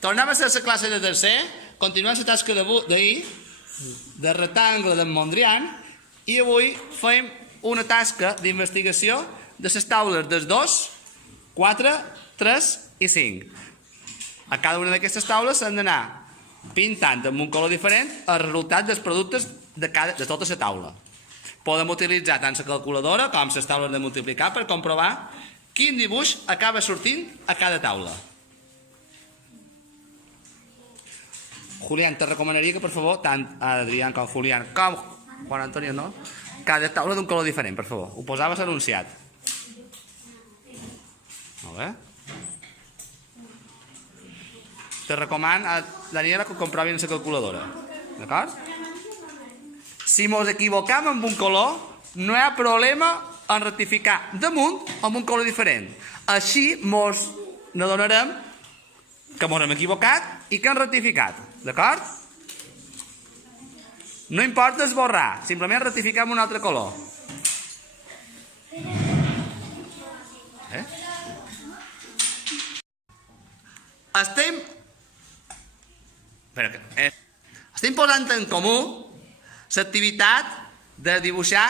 Tornem a ser la classe de tercer, continuem la tasca d'ahir, de rectangle d'en Mondrian, i avui fem una tasca d'investigació de les taules dels 2, 4, 3 i 5. A cada una d'aquestes taules s'han d'anar pintant amb un color diferent el resultat dels productes de tota la taula. Podem utilitzar tant la calculadora com les taules de multiplicar per comprovar quin dibuix acaba sortint a cada taula. Julián, te recomanaria que, per favor, tant Adrián com Julián com Juan Antonio, no? Cada taula d'un color diferent, per favor. Ho posaves anunciat. Molt bé. Te recomano, Daniela, que comprovin la calculadora. D'acord? Si mos equivocam amb un color, no hi ha problema en rectificar damunt amb un color diferent. Així mos n'adonarem que mos hem equivocat i que hem rectificat. D'acord? No importa esborrar, simplement rectificar amb un altre color. Estem posant en comú l'activitat de dibuixar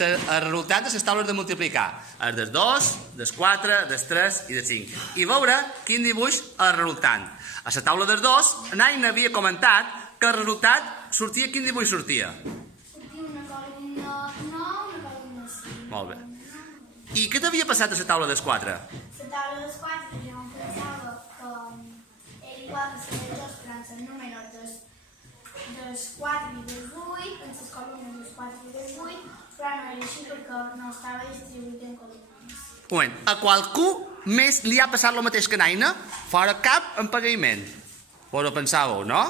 el resultat de les taules de multiplicar. Els dels 2, dels 4, dels 3 i dels 5. I veure quin dibuix és el resultant. A la taula dels 2, Naina havia comentat que el resultat sortia, quin dibuix sortia? Sortia una columna 9, una columna 5. Molt bé. I què t'havia passat a la taula dels 4? La taula dels 4 jo em pensava que era igual que la dels 2, però en els números dels 4 i dels 8, en les columnes dels 4 i dels 8, però no era així perquè no estava distribuït en columnes. Un moment, a qualcú més li ha passat el mateix que Naina? Fora cap empeguiment. Vos ho pensàveu, no?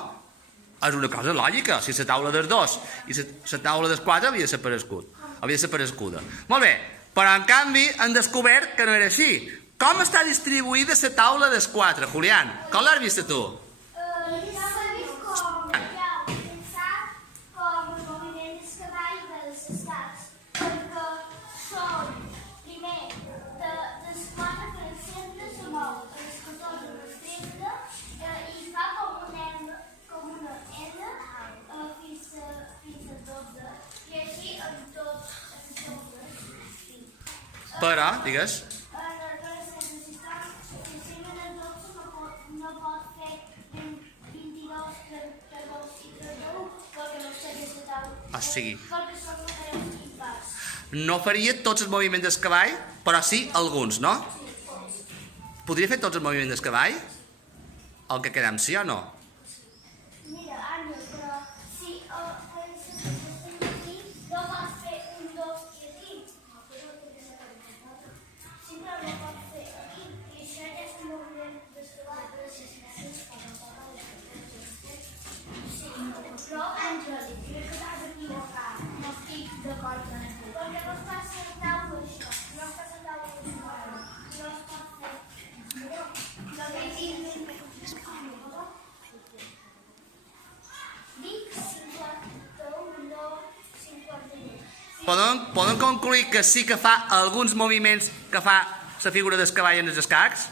És una cosa lògica, si la taula dels 2 i la taula dels 4 havia desapareguda. Molt bé, però en canvi han descobert que no era així. Com està distribuïda la taula dels 4, Julián? Com l'has vist tu? Però, digues... O sigui, no faria tots els moviments del cavall, però sí alguns, no? Podria fer tots els moviments del cavall? El que quedem, sí o no? Mira, Àngel, però si aquí no pots fer un, dos i aquí. Simplement pots fer aquí. I això ja és un moviment d'escolar de les sensacions com a paraula. Sí, però Àngel, crec que t'has equivocat. No estic d'acord amb tu. Perquè no es passa a taula això. No es passa a taula això. No es pot fer. No ve dins. Podem concluir que sí que fa alguns moviments que fa la figura del cavall en els escacs?